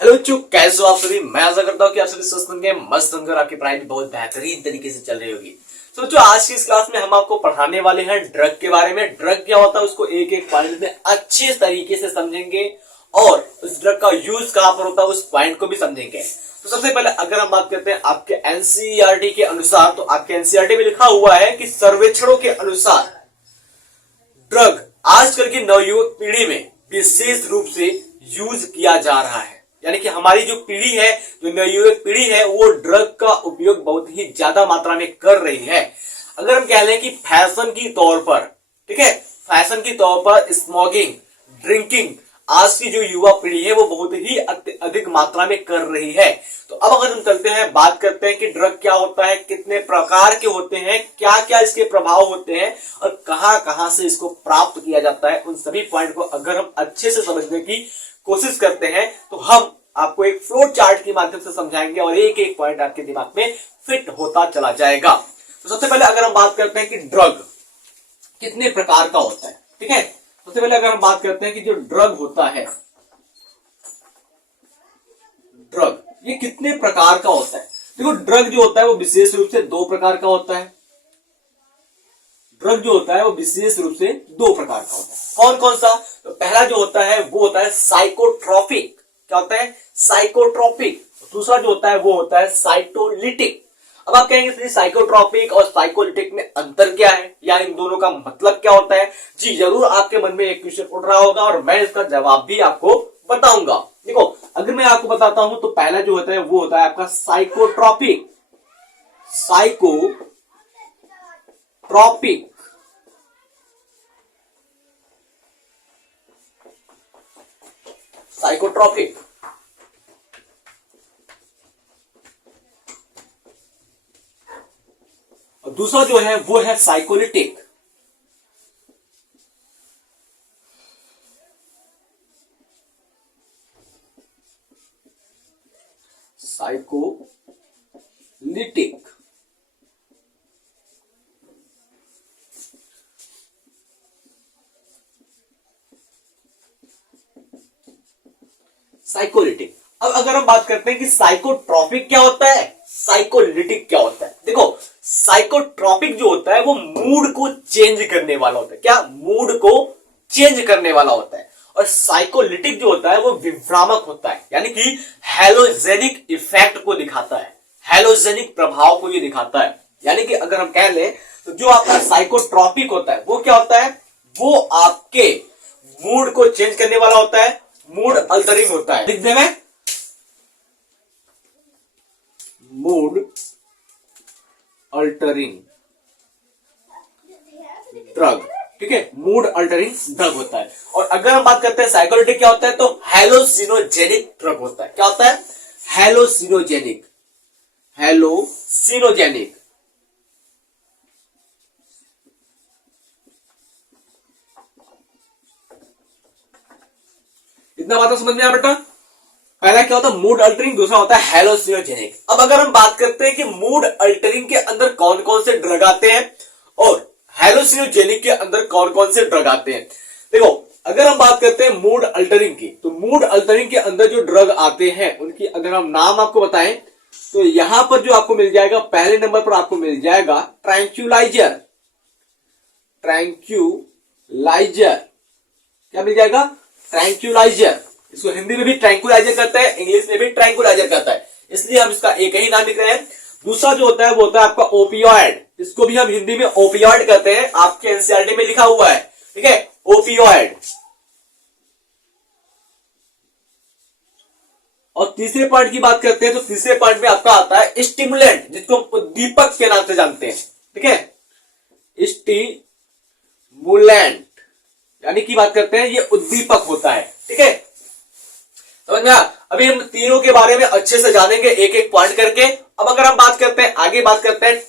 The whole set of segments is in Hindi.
हेलो बच्चों, कैसे हो आप सभी। मैं आशा करता हूँ कि आप सभी स्वस्थ होंगे, मस्त होंगे और आपकी पढ़ाई भी बहुत बेहतरीन तरीके से चल रही होगी। तो बच्चों, आज की इस क्लास में हम आपको पढ़ाने वाले हैं ड्रग के बारे में। ड्रग क्या होता है उसको एक एक पॉइंट में अच्छे तरीके से समझेंगे और उस ड्रग का यूज कहां पर होता है उस पॉइंट को भी समझेंगे। तो सबसे पहले अगर हम बात करते हैं आपके एनसीईआरटी के अनुसार, तो आपके एनसीईआरटी में लिखा हुआ है कि सर्वेक्षणों के अनुसार ड्रग आजकल की नवयुवक पीढ़ी में विशेष रूप से यूज किया जा रहा है। यानी कि हमारी जो पीढ़ी है, जो नवयुवक पीढ़ी है, वो ड्रग का उपयोग बहुत ही ज्यादा मात्रा में कर रही है। अगर हम कह लें कि फैशन की तौर पर, ठीक है, फैशन की तौर पर स्मोकिंग, ड्रिंकिंग आज की जो युवा पीढ़ी है वो बहुत ही अधिक मात्रा में कर रही है। तो अब अगर हम चलते हैं, बात करते हैं कि ड्रग क्या होता है, कितने प्रकार के होते हैं, क्या क्या इसके प्रभाव होते हैं और कहां कहां से इसको प्राप्त किया जाता है, उन सभी पॉइंट को अगर हम अच्छे से समझने की कोशिश करते हैं तो हम आपको एक फ्लो चार्ट के माध्यम से समझाएंगे और एक एक पॉइंट आपके दिमाग में फिट होता चला जाएगा। तो सबसे पहले अगर हम बात करते हैं कि ड्रग कितने प्रकार का होता है, ठीक है, सबसे पहले अगर हम बात करते हैं कि जो ड्रग होता है, ड्रग ये कितने प्रकार का होता है। देखो, ड्रग जो होता है वो विशेष रूप से दो प्रकार का होता है। ड्रग जो होता है वो विशेष रूप से दो प्रकार का होता है। कौन कौन सा? तो पहला जो होता है वो होता है साइकोट्रोपिक। क्या होता है? साइकोट्रोपिक। दूसरा जो होता है वो होता है साइटोलिटिक। अब आप कहेंगे साइकोट्रोपिक और साइकोलिटिक में अंतर क्या है, या इन दोनों का मतलब क्या होता है? जी जरूर, आपके मन में एक क्वेश्चन उठ रहा होगा और मैं इसका जवाब भी आपको बताऊंगा। देखो, अगर मैं आपको बताता हूं तो पहला जो होता है वो होता है आपका साइकोट्रोपिक। साइकोट्रोपिक साइकोट्रोपिक और दूसरा जो है वो है साइकोलिटिक। साइकोलिटिक साइकोलिटिक। अब अगर हम बात करते हैं कि साइकोट्रोपिक क्या होता है, साइकोलिटिक क्या होता है। देखो, साइकोट्रोपिक जो होता है वो मूड को चेंज करने वाला होता है। क्या? मूड को चेंज करने वाला होता है। और साइकोलिटिक जो होता है वो विभ्रामक होता है, यानी कि हेलोजेनिक इफेक्ट को दिखाता है, हेलोजेनिक प्रभाव को ये दिखाता है। यानी कि अगर हम कह लें तो जो आपका साइकोट्रोपिक होता है वो क्या होता है, वो आपके मूड को चेंज करने वाला होता है, मूड अल्टरिंग होता है। लिखने में मूड अल्टरिंग ड्रग, ठीक है, मूड अल्टरिंग ड्रग होता है। और अगर हम बात करते हैं साइकोलिटिक क्या होता है, तो हेलोसिनोजेनिक ड्रग होता है। क्या होता है? हेलोसिनोजेनिक। हेलोसिनोजेनिक इतना बात समझ में आया बेटा? पहला क्या होता है? मूड अल्टरिंग, दूसरा होता है हेलोसिनोजेनिक। अब अगर हम बात करते हैं कि मूड अल्टरिंग के अंदर कौन कौन से ड्रग आते हैं और हेलोसिनोजेनिक के अंदर कौन कौन से ड्रग आते हैं। देखो, अगर हम बात करते हैं मूड अल्टरिंग की, तो मूड अल्टरिंग के अंदर जो ड्रग आते हैं उनकी अगर हम नाम आपको बताएं तो यहां पर जो आपको मिल जाएगा, पहले नंबर पर आपको मिल जाएगा ट्रैंक्यूलाइजर। ट्रैंक्यूलाइजर क्या मिल जाएगा? ट्रैंक्यूलाइजर। इसको हिंदी में भी ट्रैंक्यूलाइजर करता है, इंग्लिश में भी ट्रैंक्यूलाइजर करता है, इसलिए हम इसका एक ही नाम लिख रहे हैं। दूसरा जो होता है वो होता है आपका ओपियोइड। इसको भी हम हिंदी में ओपियोइड कहते हैं, आपके एनसीईआरटी में लिखा हुआ है, ठीक है, ओपियोइड। और तीसरे पॉइंट की बात करते हैं तो तीसरे पॉइंट में आपका आता है स्टिमुलेंट, जिसको हम उद्दीपक के नाम से जानते हैं, ठीक है, स्टिमुलेंट, यानी की बात करते हैं ये उद्दीपक होता है, ठीक है, समझ में? अभी हम तीनों के बारे में अच्छे से जानेंगे एक एक पॉइंट करके। अब अगर हम बात करते हैं, आगे बात करते हैं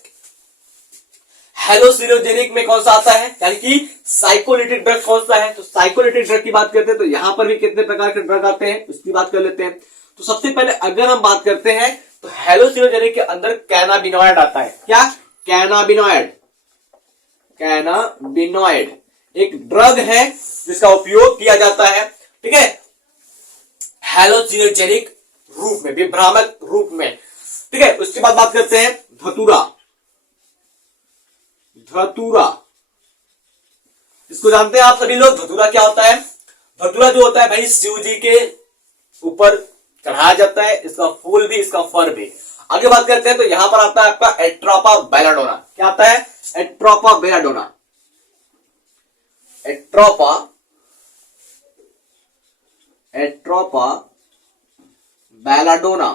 हेलोसिनोजेनिक में कौन सा आता है, यानी कि साइकोलिटिक ड्रग कौन सा है। तो साइकोलिटिक ड्रग की बात करते हैं तो यहां पर भी कितने प्रकार के ड्रग आते हैं उसकी बात कर लेते हैं। तो सबसे पहले अगर हम बात करते हैं तो हेलोसिनोजेनिक के अंदर कैनाबिनॉइड आता है। क्या? कैनाबिनॉइड। कैनाबिनॉइड एक ड्रग है जिसका उपयोग किया जाता है, ठीक है, हेलोसिनोजेनिक रूप में, विभ्रामक रूप में। ठीक है, उसके बाद बात करते हैं धतूरा। धतूरा इसको जानते हैं आप सभी लोग। धतूरा क्या होता है? धतूरा जो होता है भाई शिव जी के ऊपर चढ़ाया जाता है, इसका फूल भी, इसका फर भी। आगे बात करते हैं तो यहां पर आता है आपका एट्रोपा बेलाडोना। क्या आता है? Atropa belladonna. एट्रोपा बेलाडोना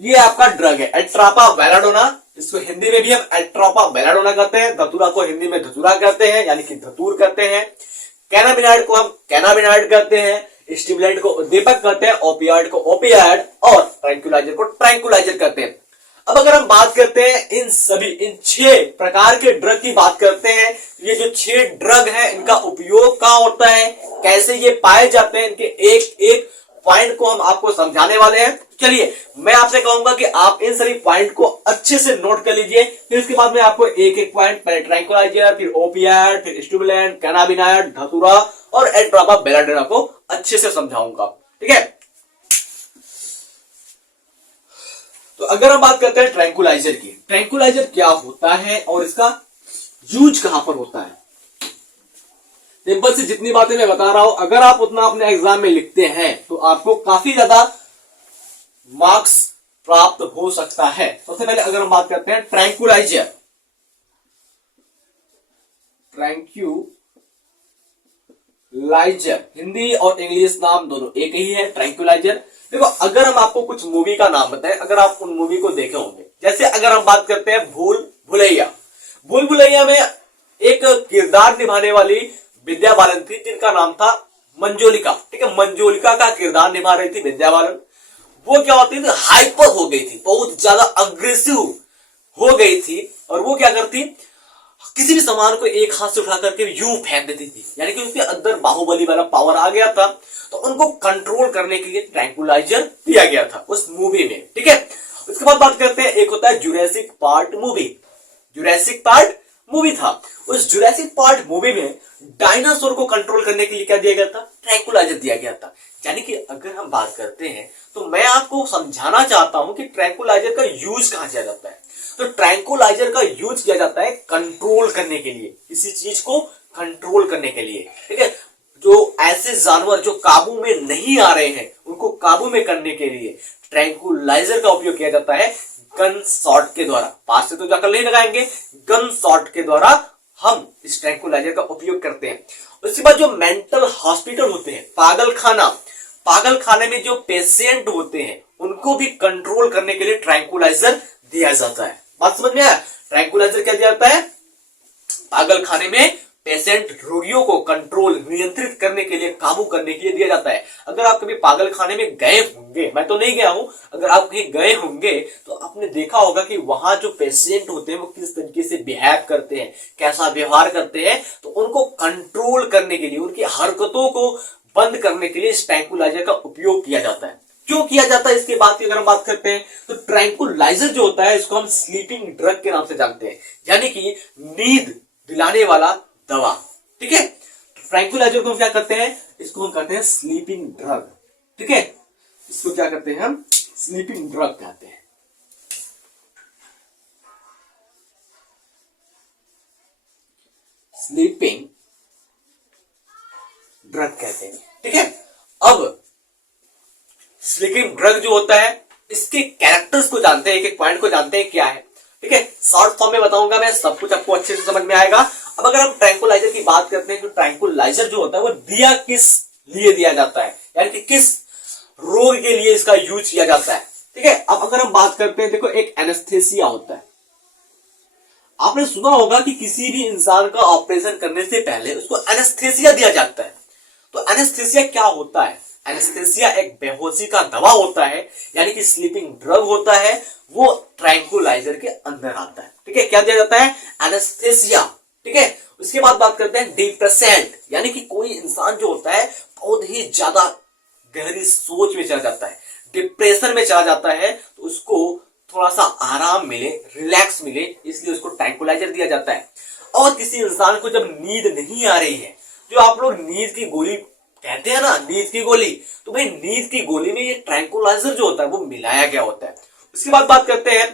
ये आपका ड्रग है, एट्रोपा बेलाडोना। इसको हिंदी में भी हम एट्रोपा बेलाडोना कहते हैं। धतूरा को हिंदी में धतूरा कहते हैं, यानी कि धतूर कहते हैं। कैनाबिनाइड को हम कैनाबिनाइड कहते हैं। स्टिमुलेंट को उद्दीपक कहते हैं, ओपियाइड को ओपियाइड और ट्रैंक्विलाइजर को ट्रैंक्विलाइजर कहते हैं। अब अगर हम बात करते हैं इन 6 प्रकार के ड्रग की बात करते हैं, ये जो 6 ड्रग हैं इनका उपयोग कहां होता है, कैसे ये पाए जाते हैं, इनके एक एक पॉइंट को हम आपको समझाने वाले हैं। चलिए मैं आपसे कहूंगा कि आप इन सभी पॉइंट को अच्छे से नोट कर लीजिए, फिर उसके बाद मैं आपको एक एक पॉइंट, पहले ट्रैंक्विलाइजर, फिर ओपियाइड, फिर स्टिमुलेंट, कैनाबिनाइड, धतूरा और एट्रोपा बेलाडोना को अच्छे से समझाऊंगा। ठीक है, तो अगर हम बात करते हैं ट्रैंक्विलाइजर की, ट्रैंक्विलाइजर क्या होता है और इसका यूज कहां पर होता है। सिंपल से जितनी बातें मैं बता रहा हूं, अगर आप उतना अपने एग्जाम में लिखते हैं तो आपको काफी ज्यादा मार्क्स प्राप्त हो सकता है। सबसे पहले अगर हम बात करते हैं ट्रैंक्विलाइजर, ट्रैंक्विलाइजर हिंदी और इंग्लिश नाम दोनों एक ही है, ट्रैंक्विलाइजर। देखो अगर हम आपको कुछ मूवी का नाम बताएं, अगर आप उन मूवी को देखे होंगे, जैसे अगर हम बात करते हैं भूल भुलैया, भूल भुलैया में एक किरदार निभाने वाली विद्या बालन थी जिनका नाम था मंजोलिका। ठीक है, मंजोलिका का किरदार निभा रही थी विद्या बालन। वो क्या होती थी, हाइपर हो गई थी, बहुत ज्यादा अग्रेसिव हो गई थी, और वो क्या करती, किसी भी सामान को एक हाथ से उठा करके यूं फेंक देती थी, यानी कि उसके अंदर बाहुबली वाला पावर आ गया था। तो उनको कंट्रोल करने के लिए ट्रैंक्विलाइजर दिया गया था उस मूवी में। ठीक है, उसके बाद बात करते हैं, एक होता है Jurassic park movie. Jurassic park movie था, उस जुरासिक पार्क मूवी में डायनासोर को कंट्रोल करने के लिए क्या दिया गया था, ट्रैंक्विलाइजर दिया गया था। यानी कि अगर हम बात करते हैं तो मैं आपको समझाना चाहता हूं कि ट्रैंक्विलाइजर का यूज कहां किया जाता है। तो ट्रैंक्विलाइजर का यूज किया जाता है कंट्रोल करने के लिए, किसी चीज को कंट्रोल करने के लिए। ठीक है, जो ऐसे जानवर जो काबू में नहीं आ रहे हैं उनको काबू में करने के लिए ट्रैंक्विलाइजर का उपयोग किया जाता है गन शॉट के द्वारा। पास से तो जाकर नहीं लगाएंगे, गन शॉट के द्वारा हम इस ट्रैंक्विलाइजर का उपयोग करते हैं। उसके बाद जो मेंटल हॉस्पिटल होते हैं, पागल खाने में जो पेशेंट होते हैं उनको भी कंट्रोल करने के लिए ट्रैंक्विलाइजर दिया जाता है। बात समझ में आया? ट्रैंक्विलाइजर क्या दिया जाता है, पागल खाने में पेशेंट रोगियों को कंट्रोल, नियंत्रित करने के लिए, काबू करने के लिए दिया जाता है। अगर आप कभी पागल खाने में गए होंगे, मैं तो नहीं गया हूं, अगर आप कहीं गए होंगे तो आपने देखा होगा कि वहां जो पेशेंट होते हैं वो किस तरीके से बिहेव करते हैं, कैसा व्यवहार करते हैं। तो उनको कंट्रोल करने के लिए, उनकी हरकतों को बंद करने के लिए इस ट्रैंक्विलाइजर का उपयोग किया जाता है। क्यों किया जाता है इसके बाद की अगर हम बात करते हैं तो ट्रैंक्विलाइजर जो होता है इसको हम स्लीपिंग ड्रग के नाम से जानते हैं, यानी कि नींद दिलाने वाला दवा। ठीक है, ट्रैंक्विलाइजर को हम क्या करते हैं, इसको हम कहते हैं स्लीपिंग ड्रग। ठीक है, इसको क्या करते हैं हम, स्लीपिंग ड्रग कहते हैं। स्लीपिंग ड्रग कहते हैं। ठीक है, अब स्लीपिंग ड्रग जो होता है इसके कैरेक्टर्स को जानते हैं, एक एक पॉइंट को जानते हैं क्या है। ठीक है, शॉर्ट फॉर्म में बताऊंगा मैं, सब कुछ आपको अच्छे से समझ में आएगा। अब अगर हम ट्रैंक्विलाइजर की बात करते हैं तो ट्रैंक्विलाइजर जो होता है वो दिया किस लिए दिया जाता है, यानी कि किस रोग के लिए इसका यूज किया जाता है। ठीक है, अब अगर हम बात करते हैं, देखो एक एनेस्थेसिया होता है। आपने सुना होगा कि किसी भी इंसान का ऑपरेशन करने से पहले उसको एनेस्थेसिया दिया जाता है। तो एनेस्थेसिया क्या होता है, एनेस्थेसिया एक बेहोशी का दवा होता है, यानी कि स्लीपिंग ड्रग होता है, वो ट्रैंक्विलाइजर के अंदर आता है। ठीक है, क्या दिया जाता है, एनेस्थेसिया। ठीक है, उसके बाद बात करते हैं डिप्रेसेंट, यानी कि कोई इंसान जो होता है बहुत ही ज्यादा गहरी सोच में चला जाता है, डिप्रेशन में चला जाता है, तो उसको थोड़ा सा आराम मिले, रिलैक्स मिले, इसलिए उसको ट्रैंक्विलाइजर दिया जाता है। और किसी इंसान को जब नींद नहीं आ रही है, जो आप लोग नींद की गोली कहते हैं ना नींद की गोली, तो भाई नींद की गोली में ये ट्रैंकुलाइजर जो होता है वो मिलाया गया होता है। उसके बाद बात करते हैं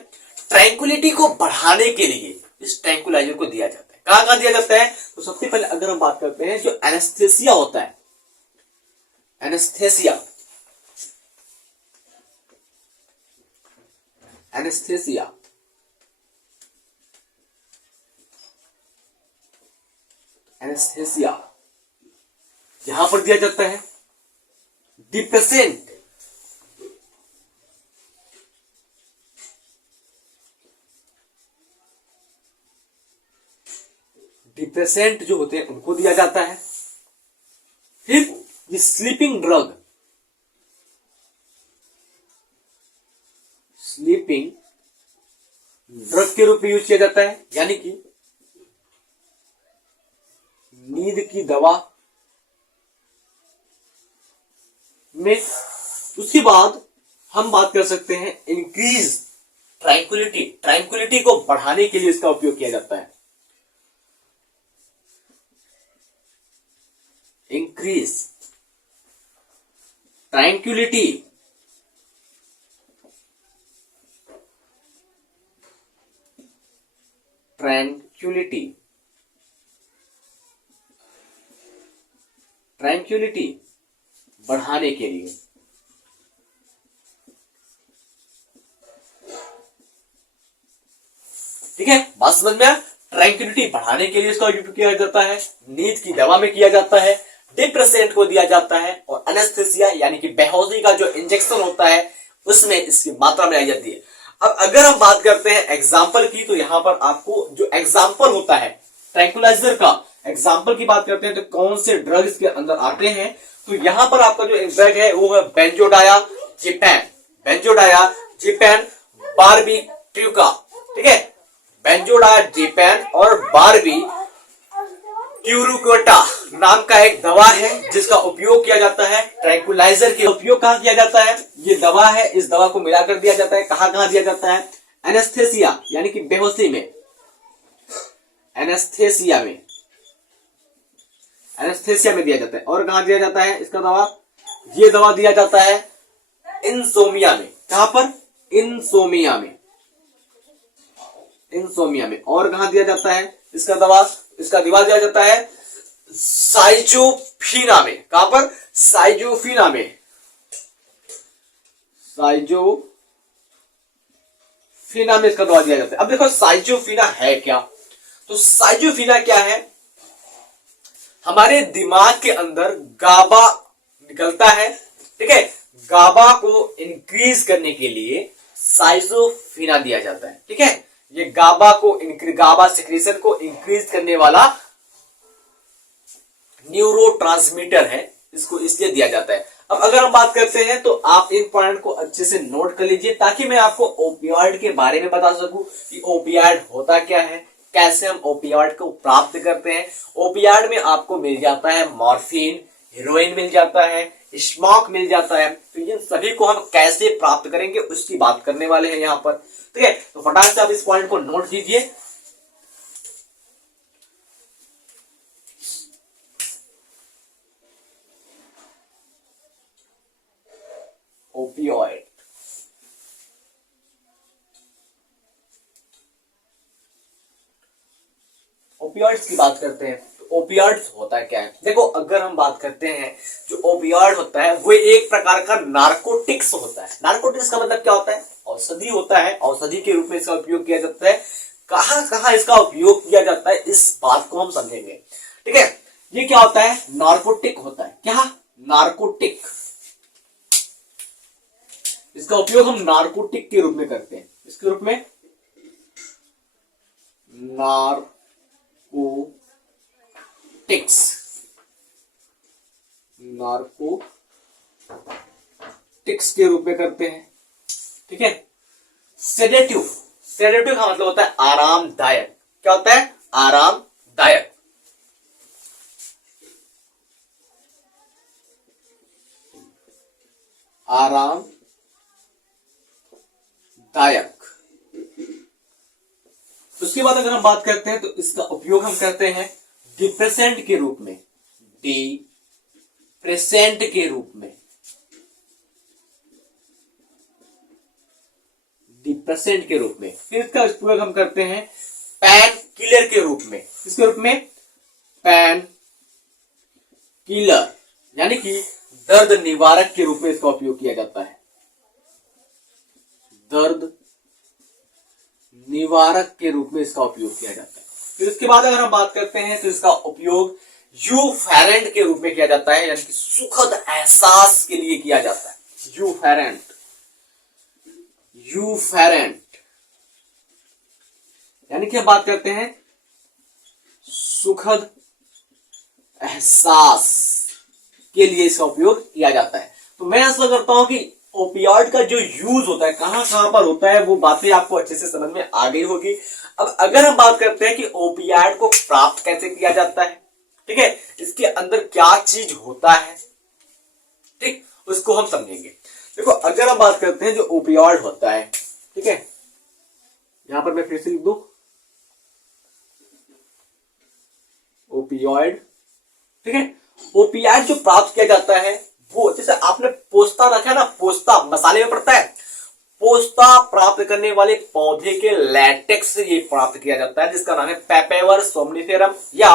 ट्रैंकुलिटी को बढ़ाने के लिए इस ट्रैंकुलाइजर को दिया जाता है। कहां कहां दिया जाता है? तो सबसे पहले अगर हम बात करते हैं जो एनेस्थेसिया होता है, एनेस्थेसिया, एनेस्थेसिया एनेस्थेसिया यहां पर दिया जाता है। डिप्रेसेंट, डिप्रेसेंट जो होते हैं उनको दिया जाता है। फिर ये स्लीपिंग ड्रग, स्लीपिंग ड्रग के रूप में यूज किया जाता है, यानी कि नींद की दवा में। उसके बाद हम बात कर सकते हैं इंक्रीज ट्रैंकुलिटी, ट्रैंकुलिटी को बढ़ाने के लिए इसका उपयोग किया जाता है। इंक्रीज ट्रैंकुलिटी, ट्रैंकुलिटी, ट्रैंकुलिटी बढ़ाने के लिए। ठीक है, बात समझ में आया? ट्रैंकुलिटी बढ़ाने के लिए इसका उपयोग किया जाता है, नींद की दवा में किया जाता है, डिप्रेसेंट को दिया जाता है, और एनेस्थेसिया यानी कि बेहोशी का जो इंजेक्शन होता है उसमें इसकी मात्रा में आई जाती है। अब अगर हम बात करते हैं एग्जाम्पल की, तो यहां पर आपको जो एग्जाम्पल होता है ट्रैंकुलाइजर का, एग्जाम्पल की बात करते हैं तो कौन से ड्रग इसके अंदर आते हैं, तो यहां पर आपका जो ड्रग है वो है बेंजोडायाजेपैन, बेंजोडायाजेपैन बारबीट्यूका। ठीक है, बेंजोडायाजेपैन और बारबीट्यूरुकोटा नाम का एक दवा है जिसका उपयोग किया जाता है ट्रैंकुलाइजर के। उपयोग कहां किया जाता है? ये दवा है, इस दवा को मिलाकर दिया जाता है। कहां कहां दिया जाता है? एनेस्थेसिया यानी कि बेहोशी में, एनेस्थेसिया में, एनेस्थेसिया में दिया जाता है। और कहां दिया जाता है इसका दवा? ये दवा दिया जाता है इंसोमिया में। कहां पर? इंसोमिया में, इंसोमिया में। और कहां दिया जाता है इसका दवा? इसका दवा दिया जाता है साइजोफिना में। कहां पर? साइजोफिना में, साइजोफिना में इसका दवा दिया जाता है। अब देखो साइजोफिना है क्या? तो साइजोफिना क्या है? हमारे दिमाग के अंदर गाबा निकलता है। ठीक है, गाबा को इंक्रीज करने के लिए साइजोफिना दिया जाता है। ठीक है, ये गाबा सिक्रीशन को इंक्रीज करने वाला न्यूरोट्रांसमीटर है, इसको इसलिए दिया जाता है। अब अगर हम बात करते हैं तो आप इन पॉइंट को अच्छे से नोट कर लीजिए ताकि मैं आपको ओपियॉइड के बारे में बता सकूं कि ओपियॉइड होता क्या है, कैसे हम ओपियॉइड को प्राप्त करते हैं। ओपियॉइड में आपको मिल जाता है मॉर्फिन, हेरोइन मिल जाता है, स्मोक मिल जाता है। तो इन सभी को हम कैसे प्राप्त करेंगे उसकी बात करने वाले हैं यहाँ पर। ठीक है, तो फटाक से आप इस पॉइंट को नोट कीजिए। ओपियॉइड, ओपियॉइड्स की बात करते हैं तो ओपियॉइड्स होता क्या है? देखो अगर हम बात करते हैं जो ओपियॉइड होता है वो एक प्रकार का नार्कोटिक्स होता है। नार्कोटिक्स का मतलब क्या होता है? औषधि होता है, औषधि के रूप में इसका उपयोग किया जाता है। कहां कहां इसका उपयोग किया जाता है इस बात को हम समझेंगे। ठीक है, ये क्या होता है? नार्कोटिक होता है। क्या? नार्कोटिक। इसका उपयोग हम नार्कोटिक के रूप में करते हैं। इसके रूप में नार्कोटिक्स, नार्कोटिक्स के रूप में करते हैं। ठीक है, सेडेटिव, सेडेटिव का मतलब होता है आरामदायक। क्या होता है? आरामदायक। आरामदायक। उसके बाद अगर हम बात करते हैं तो इसका उपयोग हम करते हैं डिप्रेसेंट के रूप में, प्रेसेंट के रूप में, डिप्रेसेंट के रूप में। फिर इसका प्रयोग हम करते हैं पैन किलर के रूप में। इसके रूप में पैन किलर, यानी कि दर्द निवारक के रूप में इसका उपयोग किया जाता है, दर्द निवारक के रूप में इसका उपयोग किया जाता है। फिर उसके बाद अगर हम बात करते हैं तो इसका उपयोग यूफेरेंट के रूप में किया जाता है, यानी कि सुखद एहसास के लिए किया जाता है। यूफेरेंट, यूफेरेंट यानी कि हम बात करते हैं सुखद एहसास के लिए इसका उपयोग किया जाता है। तो मैं ऐसा करता हूं कि ओपियॉइड का जो यूज होता है कहां कहां पर होता है वो बातें आपको अच्छे से समझ में आ गई होगी। अब अगर हम बात करते हैं कि ओपियॉइड को प्राप्त कैसे किया जाता है, ठीक है, इसके अंदर क्या चीज होता है, ठीक, उसको हम समझेंगे। देखो अगर हम बात करते हैं जो ओपियॉइड होता है, ठीक है, यहां पर मैं फिर से लिख दूं ओपियॉइड, ठीक है। ओपियॉइड जो प्राप्त किया जाता है वो, जैसे आपने पोस्ता रखा है ना, पोस्ता मसाले में पड़ता है, पोस्ता प्राप्त करने वाले पौधे के लैटेक्स से ये प्राप्त किया जाता है, जिसका नाम है पेपेवर सोमनिफेरम या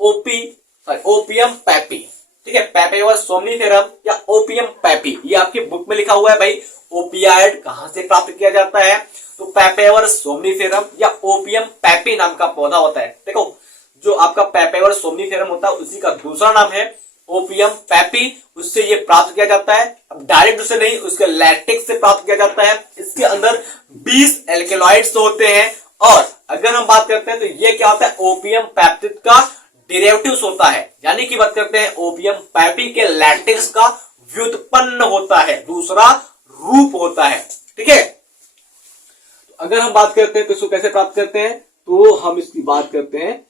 ओपियम पैपी, ठीक है, पेपेवर सोमनिफेरम या ओपियम पैपी। ये आपकी बुक में लिखा हुआ है भाई, ओपियॉइड कहां से प्राप्त किया जाता है, तो पेपेवर सोमनिफेरम या ओपियम पैपी नाम का पौधा होता है। देखो जो आपका पेपेवर सोमनिफेरम होता है उसी का दूसरा नाम है ओपियम पैपी, उससे ये प्राप्त किया जाता है। अब डायरेक्ट उससे नहीं, उसके लैटेक्स से प्राप्त किया जाता है। इसके अंदर 20 एल्केलॉइड्स होते हैं, और अगर हम बात करते हैं तो ये क्या होता है, ओपियम पैप्टिड का डेरिवेटिव्स होता है, यानी कि बात करते हैं ओपियम पैपी के लैटेक्स का व्युत्पन्न होता है, दूसरा रूप होता है, ठीक है। तो अगर हम बात करते हैं तो इसको कैसे प्राप्त करते हैं, तो हम इसकी बात करते हैं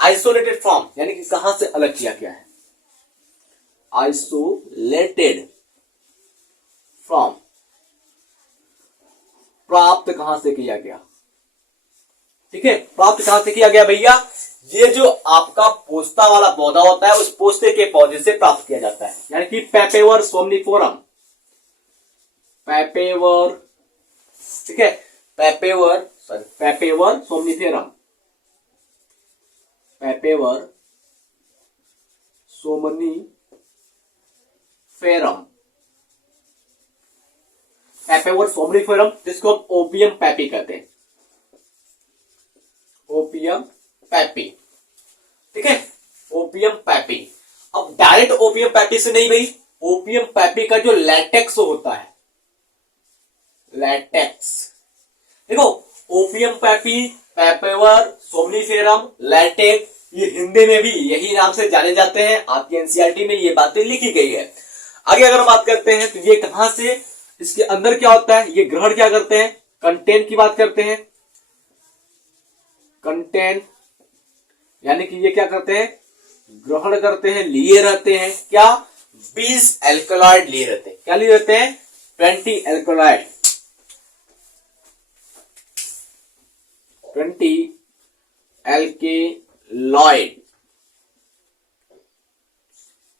आइसोलेटेड फॉर्म, यानी कि कहां से अलग किया गया है, आइसोलेटेड फ्रॉम, प्राप्त कहां से किया गया, ठीक है, प्राप्त कहां से किया गया भैया, ये जो आपका पोस्ता वाला पौधा होता है उस पोस्ते के पौधे से प्राप्त किया जाता है, यानी कि पेपेवर सोमनिफेरम, पेपेवर, ठीक है, पेपेवर सोमनिफेरम, पेपेवर सोमनिफेरम, पेपेवर सोमनिफेरम, जिसको हम ओपियम पैपी कहते हैं, ओपियम पैपी, ठीक है, ओपियम पैपी। अब डायरेक्ट ओपियम पैपी से नहीं भाई, ओपियम पैपी का जो लैटेक्स होता है, लैटेक्स, देखो ओपियम पैपी, पेपेवर सोमनिफेरम, लैटेक्स, ये हिंदी में भी यही नाम से जाने जाते हैं, आपकी एनसीईआरटी में ये बातें लिखी गई है। आगे अगर हम बात करते हैं तो ये कहां से, इसके अंदर क्या होता है, ये ग्रहण क्या करते हैं, कंटेंट की बात करते हैं, कंटेंट यानी कि ये क्या करते हैं, ग्रहण करते हैं, लिए रहते हैं क्या, 20 एल्कलॉइड लिए रहते हैं, क्या लिए रहते हैं, 20 एल्कलॉइड, 20 एल्केलॉइड,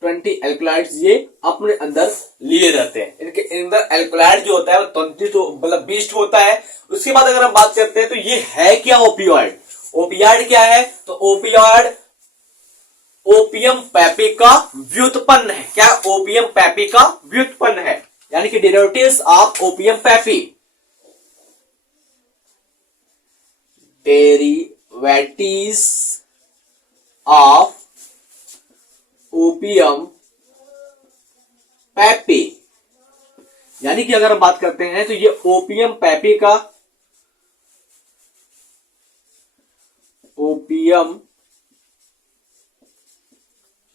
20 एल्कलॉइड्स ये अपने अंदर लिए रहते हैं। इनके अंदर एल्कलॉइड जो होता है वो 20 तो मतलब 20 होता है। उसके बाद अगर हम बात करते हैं तो ये है क्या ओपियॉइड, ओपियॉइड क्या है, तो ओपियॉइड ओपियम पैपी का व्युत्पन्न है, क्या, ओपियम पैपी का व्युत्पन्न है, यानी कि derivatives of opium pappy, derivatives of opium pappy, यानी कि अगर हम बात करते हैं तो ये ओपियम पैपी का, ओपियम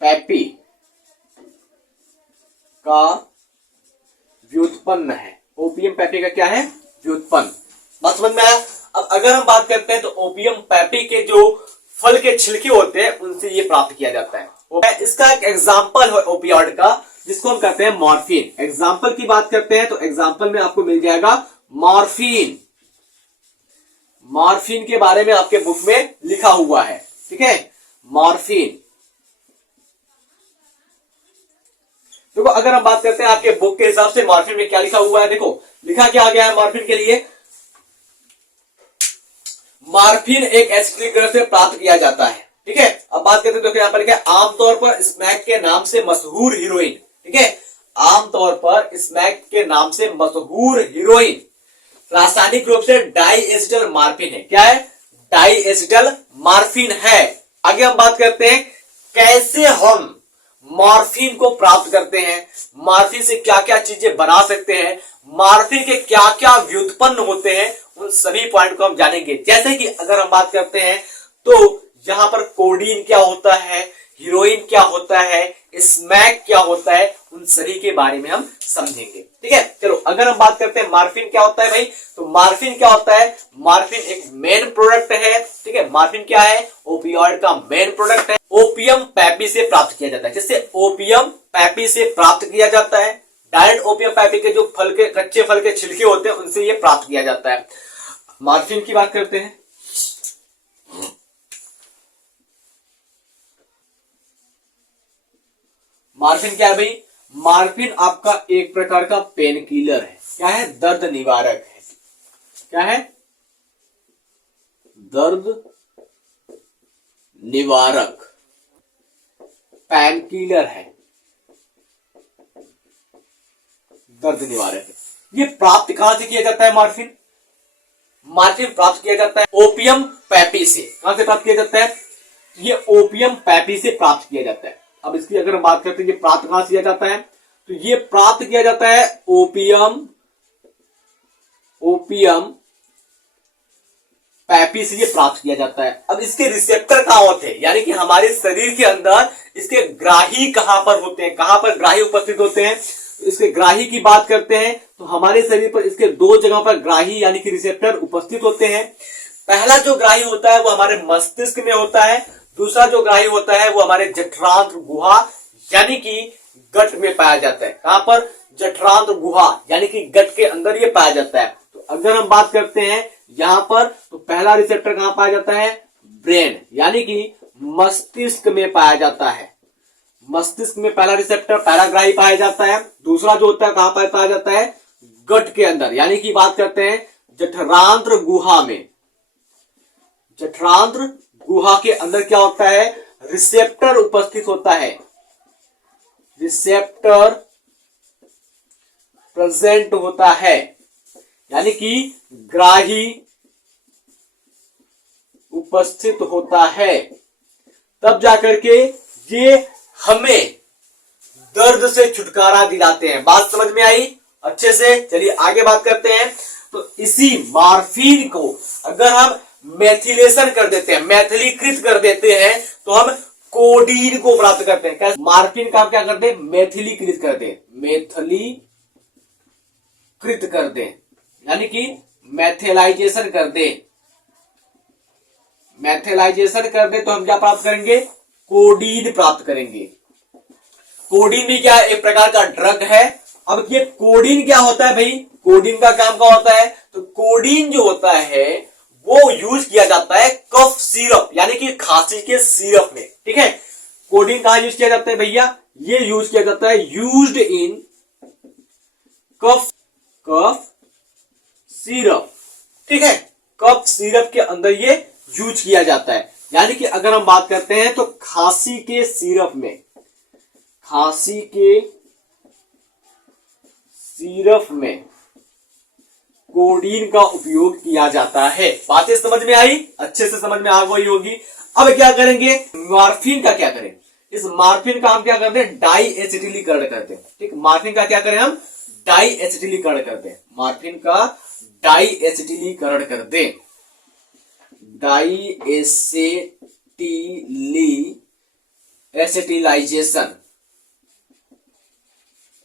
पैपी का व्युत्पन्न है, ओपियम पैपी का क्या है, व्युत्पन्न, बात समझ में आया। अब अगर हम बात करते हैं तो ओपियम पैपी के जो फल के छिलके होते हैं उनसे ये प्राप्त किया जाता है। इसका एक एग्जाम्पल है ओपियॉइड का, जिसको हम कहते हैं मॉर्फिन। एग्जाम्पल की बात करते हैं तो एग्जाम्पल में आपको मिल जाएगा मॉर्फिन, मॉर्फिन के बारे में आपके बुक में लिखा हुआ है, ठीक है, मॉर्फिन, देखो अगर हम बात करते हैं आपके बुक के हिसाब से मॉर्फिन में क्या लिखा हुआ है, देखो लिखा क्या गया है मॉर्फिन के लिए। मॉर्फिन एक एसिटिलिक ड्रग से प्राप्त किया जाता है, ठीक है। अब बात करते हैं, देखो यहाँ पर लिखा है आमतौर पर स्मैक के नाम से मशहूर हीरोइन, ठीक है। आमतौर पर स्मैक के नाम से मशहूर हीरोइन रासायनिक रूप से डाई एसिटल मॉर्फिन है। क्या है? डाई एसिटल मॉर्फिन है। आगे हम बात करते हैं कैसे हम मॉर्फिन को प्राप्त करते हैं, मॉर्फिन से क्या क्या चीजें बना सकते हैं, मॉर्फिन के क्या क्या व्युत्पन्न होते हैं, उन सभी पॉइंट को हम जानेंगे। जैसे कि अगर हम बात करते हैं तो यहां पर कोडीन क्या होता है, हीरोइन क्या होता है, स्मैक क्या होता है, उन सभी के बारे में हम समझेंगे, ठीक है। चलो अगर हम बात करते हैं मॉर्फिन क्या होता है भाई, तो मॉर्फिन क्या होता है, मॉर्फिन एक मेन प्रोडक्ट है, ठीक है। मॉर्फिन क्या है? ओपियोइड का मेन प्रोडक्ट है। ओपियम पैपी से प्राप्त किया जाता है। जिससे ओपियम पैपी से प्राप्त किया जाता है, डायरेक्ट ओपियम पैपी के जो फल के कच्चे फल के छिलके होते हैं उनसे ये प्राप्त किया जाता है। मॉर्फिन की बात करते हैं। मॉर्फिन क्या है भाई? मॉर्फिन आपका एक प्रकार का पेन किलर है। क्या है? दर्द निवारक है। क्या है? दर्द निवारक पेन किलर है, दर्द निवारक है। ये प्राप्त कहां से किया जाता है मॉर्फिन? मॉर्फिन प्राप्त किया जाता है ओपियम पैपी से। कहां से प्राप्त किया जाता है? ये ओपियम पैपी से प्राप्त किया जाता है। अब इसकी अगर हम बात करते हैं ये प्राप्त कहां से किया जाता है, तो ये प्राप्त किया जाता है ओपियम पैपी से ये प्राप्त किया जाता है। अब इसके रिसेप्टर कहां होते हैं, यानी कि हमारे शरीर के अंदर इसके ग्राही कहां पर होते हैं, कहां पर ग्राही उपस्थित होते हैं। इसके ग्राही की बात करते हैं तो हमारे शरीर पर इसके दो जगह पर ग्राही यानी कि रिसेप्टर उपस्थित होते हैं। पहला जो ग्राही होता है वो हमारे मस्तिष्क में होता है, दूसरा जो ग्राही होता है वो हमारे जठरांत्र गुहा यानी कि गट में पाया जाता है। कहां पर? जठरांत्र गुहा यानी कि गट के अंदर ये पाया जाता है। तो अगर हम बात करते हैं यहां पर, तो पहला रिसेप्टर कहां पाया जाता है? ब्रेन यानी कि मस्तिष्क में पाया जाता है। मस्तिष्क में पहला रिसेप्टर पैराग्राही पाया जाता है। दूसरा जो होता है कहां पर पाया जाता है? गट के अंदर यानी कि बात करते हैं जठरांत्र गुहा में। जठरांत्र गुहा के अंदर क्या होता है? रिसेप्टर उपस्थित होता है, रिसेप्टर प्रेजेंट होता है यानी कि ग्राही उपस्थित होता है। तब जाकर के ये हमें दर्द से छुटकारा दिलाते हैं। बात समझ में आई अच्छे से? चलिए आगे बात करते हैं। तो इसी मॉर्फिन को अगर हम मेथिलेशन कर देते हैं, मैथिलीकृत कर देते हैं, तो हम कोडीन को प्राप्त करते हैं। मॉर्फिन का हम क्या करते हैं? मैथिलीकृत कर दें, मैथिलीकृत कर दें यानी कि मैथिलाइजेशन कर दें। मैथिलाइजेशन कर दें तो हम क्या प्राप्त करेंगे? कोडीन प्राप्त करेंगे। कोडीन भी क्या है? एक प्रकार का ड्रग है। अब ये कोडीन क्या होता है भाई? कोडीन का काम क्या होता है? तो कोडीन जो होता है वो यूज किया जाता है कफ सिरप यानी कि खांसी के सिरप में, ठीक है। कोडीन कहां यूज किया जाता है भैया? ये यूज किया जाता है यूज्ड इन कफ सिरप, ठीक है। कफ सिरप के अंदर ये यूज किया जाता है। यानी कि अगर हम बात करते हैं तो खांसी के सिरप में, खांसी के सिरप में कोडीन का उपयोग किया जाता है। बातें समझ में आई? अच्छे से समझ में आ गई होगी। अब क्या करेंगे? मॉर्फिन का क्या करें? इस मॉर्फिन का हम क्या करते हैं? डाई एसिटिलीकरण करते हैं, ठीक। मॉर्फिन का क्या करें हम? डाई एसिटिलीकरण करते हैं। मॉर्फिन का डाई एसिटिलीकरण कर दें, डाई एसिटिलाइजेशन,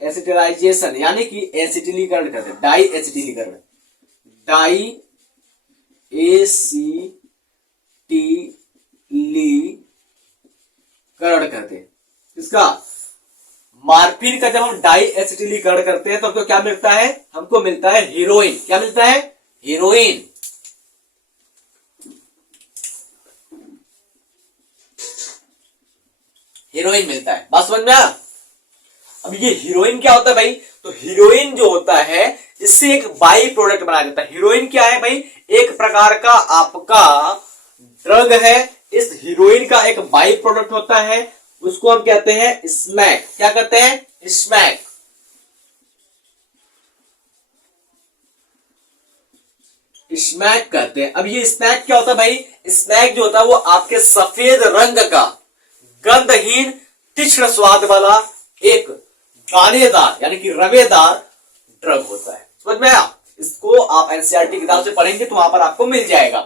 एसिटिलाइजेशन यानी कि एसिटिलीकरण करते हैं, डाई एसिटिलीकरण, डाई एसिटिलीकरण करते हैं। इसका मॉर्फिन का जब हम डाई एसिटिलीकरण करते हैं तो हमको क्या मिलता है? हमको मिलता है हीरोइन। क्या मिलता है? हीरोइन। हीरोइन मिलता है। बात समझ में आया? अब ये हीरोइन क्या होता है भाई, तो हीरोइन जो होता है इससे एक बाई प्रोडक्ट बनाया जाता है। हीरोइन क्या है भाई, एक प्रकार का आपका ड्रग है। इस हीरोइन का एक बाई प्रोडक्ट होता है, उसको हम कहते हैं स्मैक। क्या कहते हैं, स्मैक। स्मैक कहते हैं। अब ये स्मैक क्या होता है भाई, स्मैक जो होता है वो आपके सफेद रंग का गंधहीन तीक्ष्ण स्वाद वाला एक दानेदार यानी कि रवेदार ड्रग होता है। समझ में आया, इसको आप एनसीईआरटी किताब से पढ़ेंगे तो वहां पर आपको मिल जाएगा।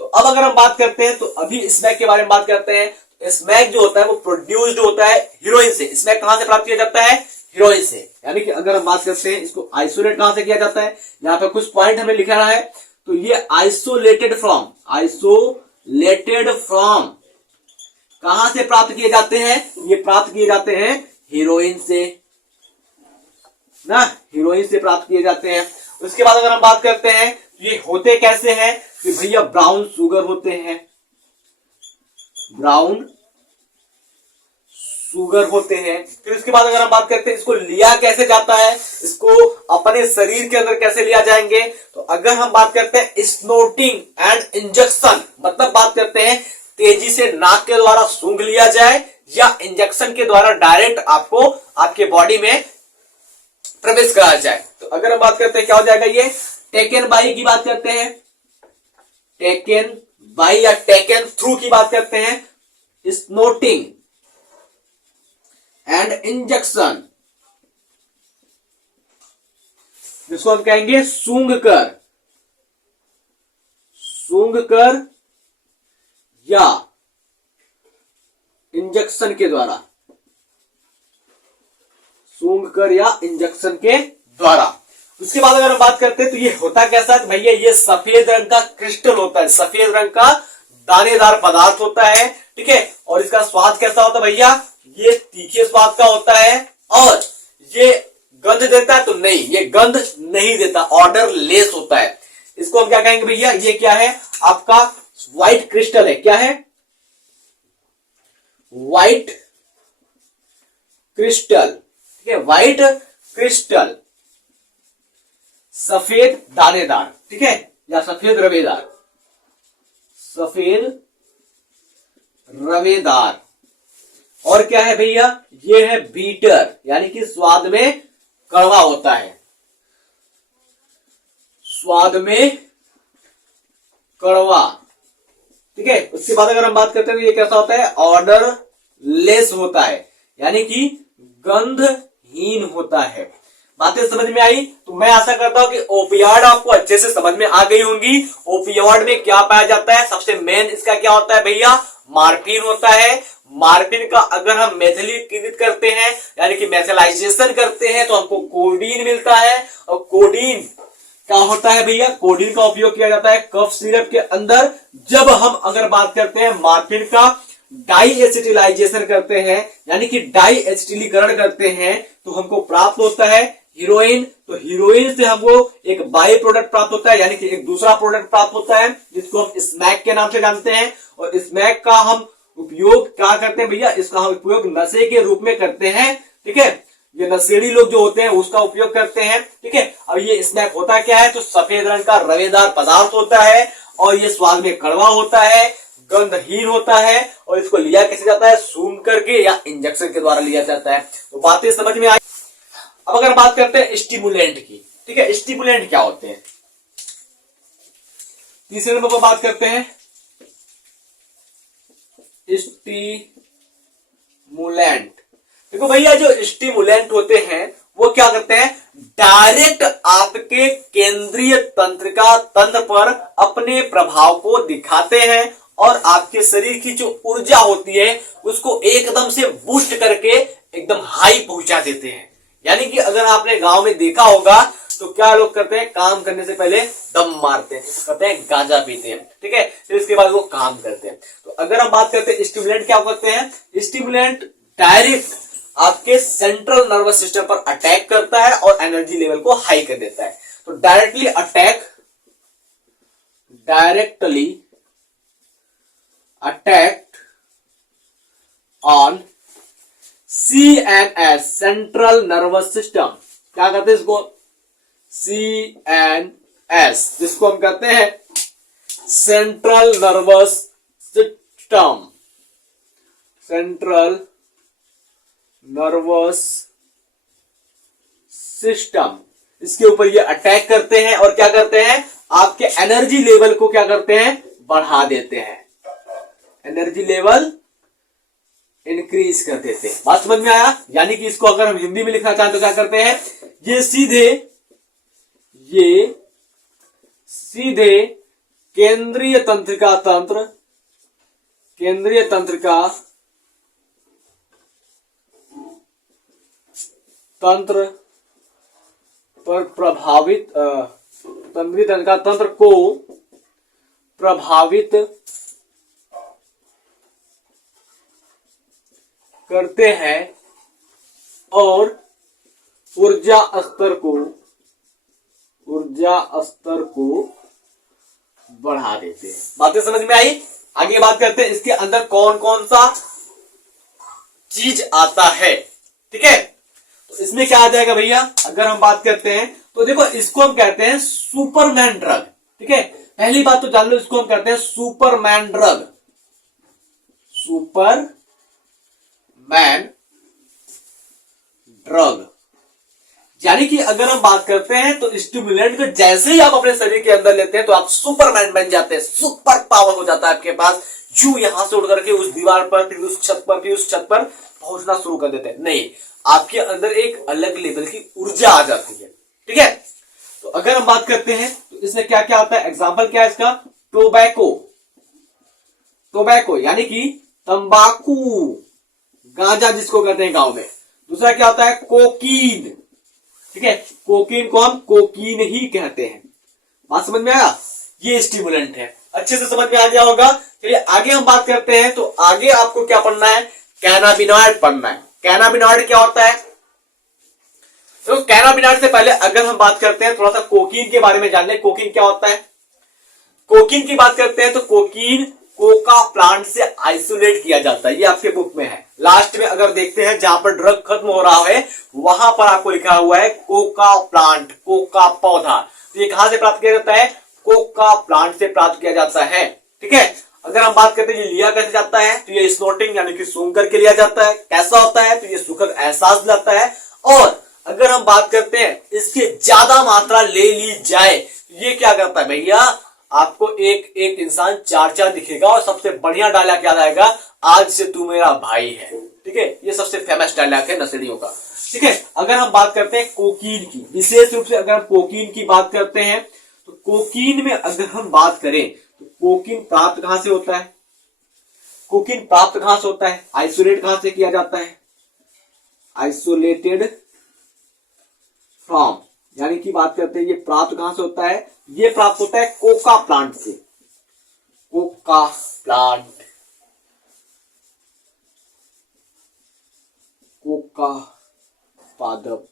तो अब अगर हम बात करते हैं तो अभी स्मैक के बारे में बात करते हैं। स्मैक जो होता है वो प्रोड्यूस्ड होता है हीरोइन से। स्मैक कहां से प्राप्त किया जाता है, हीरोइन से। यानी कि अगर हम बात करते हैं इसको आइसोलेट कहां से किया जाता है, यहाँ पे कुछ पॉइंट हमें लिखा है, तो ये आइसोलेटेड फ्रॉम कहां से प्राप्त किए जाते हैं, ये प्राप्त किए जाते हैं हीरोइन से ना, हीरोइन से प्राप्त किए जाते हैं। उसके बाद अगर हम बात करते हैं तो ये होते कैसे हैं, कि भैया ब्राउन शुगर होते हैं, ब्राउन शुगर होते हैं। फिर उसके बाद अगर हम बात करते हैं इसको लिया कैसे जाता है, इसको अपने शरीर के अंदर कैसे लिया जाएंगे, तो अगर हम बात करते हैं स्नोटिंग एंड इंजेक्शन, मतलब बात करते हैं तेजी से नाक के द्वारा सूंघ लिया जाए या इंजेक्शन के द्वारा डायरेक्ट आपको आपके बॉडी में प्रवेश कराया जाए। तो अगर हम बात करते हैं क्या हो जाएगा, ये टेकन बाई की बात करते हैं, टेकन बाई या टेकन थ्रू की बात करते हैं, स्नोटिंग एंड इंजेक्शन, जिसको हम कहेंगे सूंघ कर या इंजेक्शन के द्वारा, सूंघ कर या इंजेक्शन के द्वारा। उसके बाद अगर हम बात करते हैं तो ये होता कैसा है भैया, ये सफेद रंग का क्रिस्टल होता है, सफेद रंग का दानेदार पदार्थ होता है, ठीक है। और इसका स्वाद कैसा होता है भैया, ये तीखे स्वाद का होता है। और ये गंध देता है तो नहीं, ये गंध नहीं देता, ऑर्डर लेस होता है। इसको हम क्या कहेंगे भैया, ये क्या है आपका व्हाइट क्रिस्टल है। क्या है, व्हाइट क्रिस्टल, ठीक है, व्हाइट क्रिस्टल, सफेद दानेदार, ठीक है, या सफेद रवेदार, सफेद रवेदार। और क्या है भैया, ये है बीटर, यानी कि स्वाद में कड़वा होता है, स्वाद में कड़वा, ठीक है। उसके बाद अगर हम बात करते हैं तो ये कैसा होता है, ऑर्डर लेस होता है, यानी कि गंधहीन होता है। बातें समझ में आई, तो मैं आशा करता हूं कि ओपियॉइड आपको अच्छे से समझ में आ गई होंगी। ओपियॉइड में क्या पाया जाता है, सबसे मेन इसका क्या होता है भैया, मार्फिन होता है। मार्फिन का अगर हम मेथिलीकृत करते हैं यानी कि मेथिलाइजेशन करते हैं तो हमको कोडीन मिलता है। और कोडीन क्या होता है भैया, कोडीन का उपयोग किया जाता है कफ सिरप के अंदर। जब हम अगर बात करते हैं मार्फिन का डाई एसिटिलाइजेशन करते हैं यानी कि डाई एसिटिलीकरण करते हैं तो हमको प्राप्त होता है हीरोइन। तो हीरोइन से हमको एक बाई प्रोडक्ट प्राप्त होता है यानी कि एक दूसरा प्रोडक्ट प्राप्त होता है जिसको हम स्मैक के नाम से जानते हैं। और स्मैक का हम उपयोग क्या करते हैं भैया, इसका हम उपयोग नशे के रूप में करते हैं, ठीक है। ये नशेड़ी लोग जो होते हैं उसका उपयोग करते हैं, ठीक है। अब ये स्मैक होता क्या है, तो सफेद रंग का रवेदार पदार्थ होता है और ये स्वाद में कड़वा होता है, गंधहीन होता है। और इसको लिया कैसे जाता है, सूंघ करके या इंजेक्शन के द्वारा लिया जाता है। तो बातें समझ में आई। अब अगर बात करते हैं स्टिमुलेंट की, ठीक है, स्टिमुलेंट क्या होते हैं, तीसरे नंबर पर बात करते हैं स्टिमुलेंट। देखो भैया जो स्टिमुलेंट होते हैं वो क्या करते हैं, डायरेक्ट आपके केंद्रीय तंत्रिका तंत्र पर अपने प्रभाव को दिखाते हैं और आपके शरीर की जो ऊर्जा होती है उसको एकदम से बूस्ट करके एकदम हाई पहुंचा देते हैं। यानी कि अगर आपने गांव में देखा होगा तो क्या लोग करते हैं, काम करने से पहले दम मारते हैं, करते हैं गांजा पीते हैं, ठीक है, फिर उसके बाद वो काम करते हैं। तो अगर हम बात करते हैं स्टिमुलेंट क्या करते हैं, स्टिमुलेंट डायरेक्ट आपके सेंट्रल नर्वस सिस्टम पर अटैक करता है और एनर्जी लेवल को हाई कर देता है। तो directly attack on CNS central nervous system, क्या कहते हैं इसको? CNS, जिसको हम कहते हैं central nervous system, central nervous system. इसके ऊपर ये अटैक करते हैं और क्या करते हैं? आपके एनर्जी लेवल को क्या करते हैं? बढ़ा देते हैं, एनर्जी लेवल इंक्रीज कर देते हैं। बात समझ में आया? यानी कि इसको अगर हम हिंदी में लिखना चाहें तो क्या करते हैं? ये सीधे केंद्रीय तंत्रिका तंत्र पर प्रभावित तंत्रीय तंत्रिका तंत्र को प्रभावित करते हैं और ऊर्जा स्तर को बढ़ा देते हैं। बातें समझ में आई? आगे बात करते हैं इसके अंदर कौन कौन सा चीज आता है। ठीक है, तो इसमें क्या आ जाएगा भैया? अगर हम बात करते हैं तो देखो, इसको हम कहते हैं सुपरमैन ड्रग। ठीक है, पहली बात तो जान लो, इसको हम कहते हैं सुपरमैन ड्रग, सुपरमैन ड्रग। यानी कि अगर हम बात करते हैं तो स्टिमुलेंट को जैसे ही आप अपने शरीर के अंदर लेते हैं तो आप सुपरमैन बन जाते हैं, सुपर पावर हो जाता है आपके पास। यू यहां से उड़ करके उस दीवार पर, फिर उस छत पर, फिर उस छत पर पहुंचना शुरू कर देते हैं। नहीं, आपके अंदर एक अलग लेवल की ऊर्जा आ जाती है। ठीक है, तो अगर हम बात करते हैं तो इसमें क्या क्या आता है? एग्जाम्पल क्या है इसका? टोबैको यानी कि तंबाकू, गांजा जिसको कहते हैं गांव में। दूसरा क्या होता है? कोकीन। ठीक है, कोकीन को हम कोकीन ही कहते हैं। बात समझ में आया? ये स्टिमुलेंट है, अच्छे से समझ में आ गया होगा। चलिए आगे हम बात करते हैं, तो आगे आपको क्या पढ़ना है? कैनाबिनॉइड पढ़ना है। कैनाबिनॉइड क्या होता है? तो कैनाबिनॉइड से पहले अगर हम बात करते हैं थोड़ा सा कोकीन के बारे में जान ले। कोकीन क्या होता है? कोकीन की बात करते हैं तो कोकीन कोका प्लांट से आइसोलेट किया जाता है। ये आपके बुक में है, लास्ट में अगर देखते हैं जहां पर ड्रग खत्म हो रहा है वहां पर आपको लिखा हुआ है कोका प्लांट, कोका पौधा। तो ये कहां से प्राप्त किया जाता है? कोका प्लांट से प्राप्त किया जाता है। ठीक है, अगर हम बात करते हैं ये लिया कैसे जाता है, तो ये स्नोटिंग यानी कि सूंघ करके लिया जाता है। कैसा होता है? तो ये सुखद एहसास दिलाता है। और अगर हम बात करते हैं इसकी ज्यादा मात्रा ले ली जाए, ये क्या करता है भैया? आपको एक एक इंसान चार चार दिखेगा और सबसे बढ़िया डायलॉग याद आएगा, आज से तू मेरा भाई है। ठीक है, ये सबसे फेमस डायलॉग है नशेड़ियों का। ठीक है, अगर हम बात करते हैं कोकीन की, विशेष रूप से अगर हम कोकीन की बात करते हैं तो कोकीन में अगर हम बात करें तो कोकीन प्राप्त कहां से होता है? कोकीन प्राप्त कहां से होता है? आइसोलेट कहां से किया जाता है? आइसोलेटेड फ्रॉम, यानी कि बात करते हैं ये प्राप्त कहां से होता है? ये प्राप्त होता है कोका प्लांट से। कोका प्लांट, कोका पादप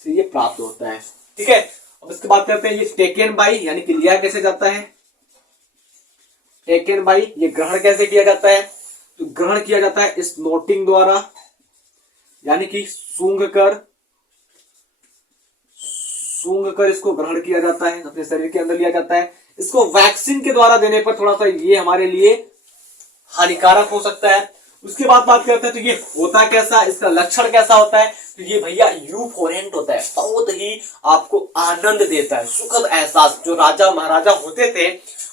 से ये प्राप्त होता है। ठीक है, अब इसके बात करते हैं ये टेकन बाई, यानी कि लिया कैसे जाता है? टेकन बाई, ये ग्रहण कैसे किया जाता है? तो ग्रहण किया जाता है स्नोटिंग द्वारा, यानी कि सूंघ कर इसको ग्रहण किया जाता है, अपने शरीर के अंदर लिया जाता है। इसको वैक्सीन के द्वारा देने पर थोड़ा सा ये हमारे लिए हानिकारक हो सकता है। उसके बाद बात करते हैं तो ये होता कैसा, इसका लक्षण कैसा होता है? तो ये भैया यूफोरेंट होता है, बहुत ही आपको आनंद देता है, सुखद एहसास। जो राजा महाराजा होते थे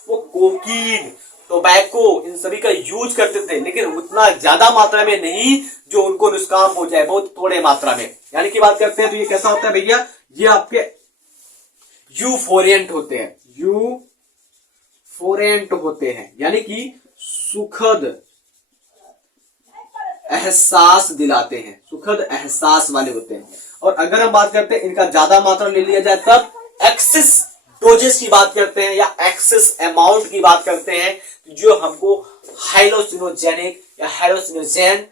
वो कोकीन, टोबैको इन सभी का यूज करते थे, लेकिन उतना ज्यादा मात्रा में नहीं जो उनको नुकसान हो जाए, बहुत थोड़े मात्रा में। यानी कि बात करते हैं तो ये कैसा होता है भैया? ये आपके यूफोरेंट होते हैं, यूफोरेंट होते हैं, यानी कि सुखद एहसास दिलाते हैं, सुखद एहसास वाले होते हैं। और अगर हम बात करते हैं इनका ज्यादा मात्रा ले लिया जाए तब एक्सेस डोजेस की बात करते हैं या एक्सेस अमाउंट की बात करते हैं, जो हमको हाइलोसिनोजेनिक या हाइलोसिनोजेन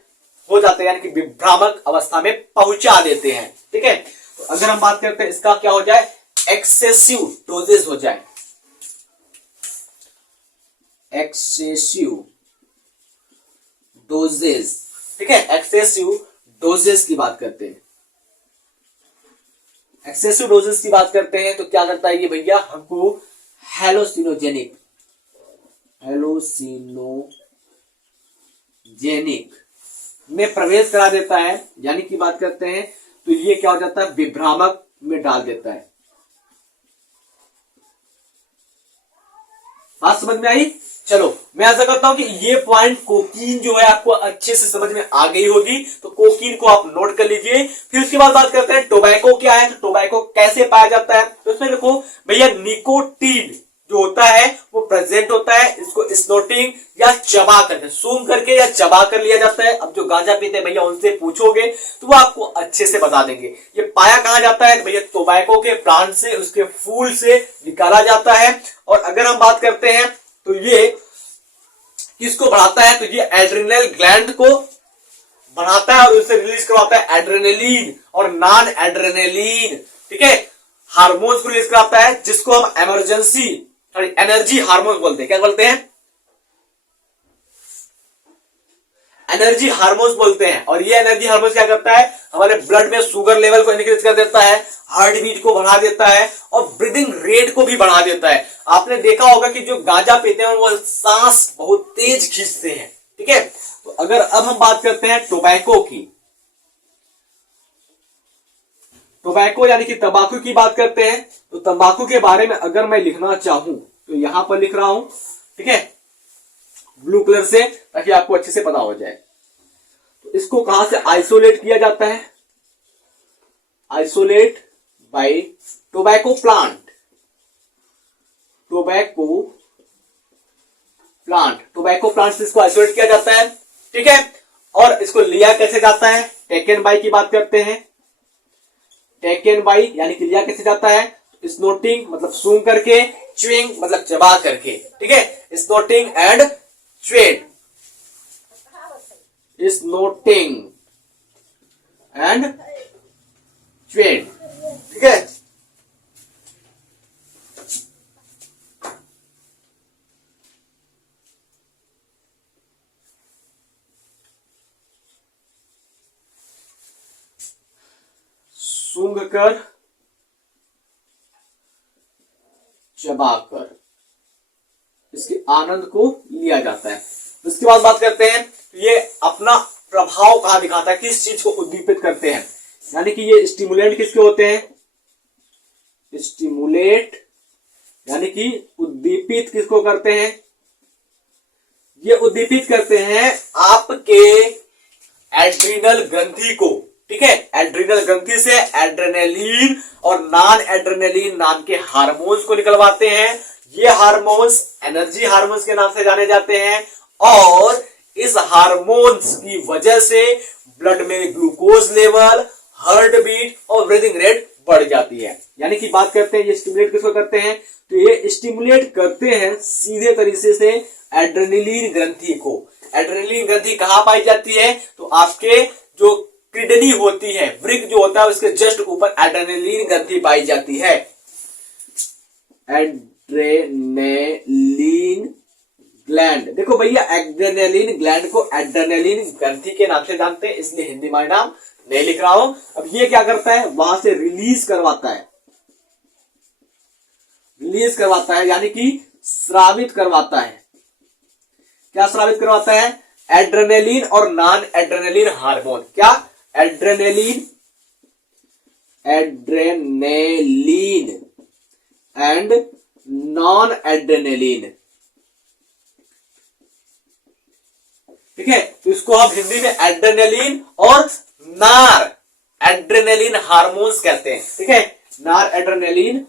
हो जाते हैं, यानी कि विभ्रामक अवस्था में पहुंचा देते हैं। ठीक है, तो अगर हम बात करते हैं इसका क्या हो जाए? एक्सेसिव डोजेस हो जाए, एक्सेसिव डोजेस ठीक है, एक्सेसिव डोजेस की बात करते हैं। एक्सेसिव डोजेस की बात करते हैं तो क्या करता है ये भैया, हमको हेलोसिनोजेनिक में प्रवेश करा देता है, यानी कि बात करते हैं तो ये क्या हो जाता है, विभ्रामक में डाल देता है। बात समझ में आई? चलो मैं ऐसा करता हूं कि ये पॉइंट कोकीन जो है आपको अच्छे से समझ में आ गई होगी, तो कोकीन को आप नोट कर लीजिए। फिर उसके बाद बात करते हैं टोबैको क्या है, तो टोबैको कैसे पाया जाता है। तो इसमें देखो भैया, निकोटीन जो होता है वो प्रेजेंट होता है, इसको स्नोटिंग या चबा करके, सूंघ करके या चबा कर लिया जाता है। अब जो गांजा पीते हैं भैया उनसे पूछोगे तो वो आपको अच्छे से बता देंगे। ये पाया कहां जाता है भैया, टोबैको के प्लांट से, उसके फूल से निकाला जाता है। और अगर हम बात करते हैं तो ये किसको बढ़ाता है, तो ये एड्रिनल ग्लैंड को बढ़ाता है और उससे रिलीज करवाता है एड्रेनलिन और नॉन एड्रेनलिन, ठीक है, हार्मोन्स को रिलीज कराता है, जिसको हम इमरजेंसी एनर्जी हार्मोन बोलते हैं। क्या बोलते हैं, एनर्जी हार्मोन्स बोलते हैं। और ये एनर्जी हार्मोन्स क्या करता है, हमारे ब्लड में शुगर लेवल को इंक्रीज कर देता है, हार्ट बीट को बढ़ा देता है और ब्रीदिंग रेट को भी बढ़ा देता है। आपने देखा होगा कि जो गांजा पीते हैं वो सांस बहुत तेज खींचते हैं, ठीक है। तो अगर अब हम बात करते हैं टोबैको की, टोबैको यानी कि तंबाकू की बात करते हैं, तो तंबाकू के बारे में अगर मैं लिखना चाहूं तो यहां पर लिख रहा हूं, ठीक है, ब्लू कलर से, ताकि आपको अच्छे से पता हो जाए। तो इसको कहां से आइसोलेट किया जाता है, isolate by tobacco plant, tobacco plant से इसको आइसोलेट किया जाता है, ठीक है। और इसको लिया कैसे जाता है, टेकन बाय की बात करते हैं, टेकन बाय यानी कि लिया कैसे जाता है, स्नोटिंग मतलब सूंघ करके, च्यूइंग मतलब चबा करके, ठीक है, स्नोटिंग एंड च्यूइंग, स्नोटिंग एंड च्यूइंग, ठीक है। सूंघ कर, चबाकर इसके आनंद को लिया जाता है। उसके बाद बात करते हैं ये अपना प्रभाव कहां दिखाता है, किस चीज को उद्दीपित करते हैं, यानी कि ये स्टिमुलेंट किसके होते हैं, स्टिमुलेट यानी कि उद्दीपित किसको करते हैं, ये उद्दीपित करते हैं आपके एड्रिनल ग्रंथि को, ठीक है। एड्रिनल ग्रंथि से एड्रेनलिन और नॉन एड्रेनलिन नाम के हार्मोन्स को निकलवाते हैं। ये हार्मोन्स एनर्जी हार्मोन्स के नाम से जाने जाते हैं और इस हार्मोन्स की वजह से ब्लड में ग्लूकोज लेवल, हार्ट बीट और ब्रीदिंग रेट बढ़ जाती है। यानी कि बात करते हैं ये स्टिमुलेट किसको करते हैं, तो ये स्टिमुलेट करते हैं सीधे तरीके से एड्रेनलिन ग्रंथि को। एड्रेनलिन ग्रंथि कहां पाई जाती है, तो आपके जो किडनी होती है, वृक्क जो होता है उसके जस्ट ऊपर एड्रेनलिन ग्रंथि पाई जाती है। एड्रेनलिन ग्लैंड, देखो भैया एड्रेनलिन ग्लैंड को एड्रेनलिन ग्रंथि के नाम से जानते हैं, इसलिए हिंदी में नाम नहीं लिख रहा हूं। अब ये क्या करता है, वहां से रिलीज करवाता है, रिलीज करवाता है यानी कि स्रावित करवाता है। क्या स्रावित करवाता है, एड्रेनलिन और नॉन एड्रेनलिन हार्मोन। क्या, एड्रेनलिन एंड नॉन एड्रेनलिन, ठीक है। तो इसको हम हिंदी में एड्रेनलिन और नार एड्रेनलिन हार्मोन्स कहते हैं, ठीक है। नार एड्रेनलिन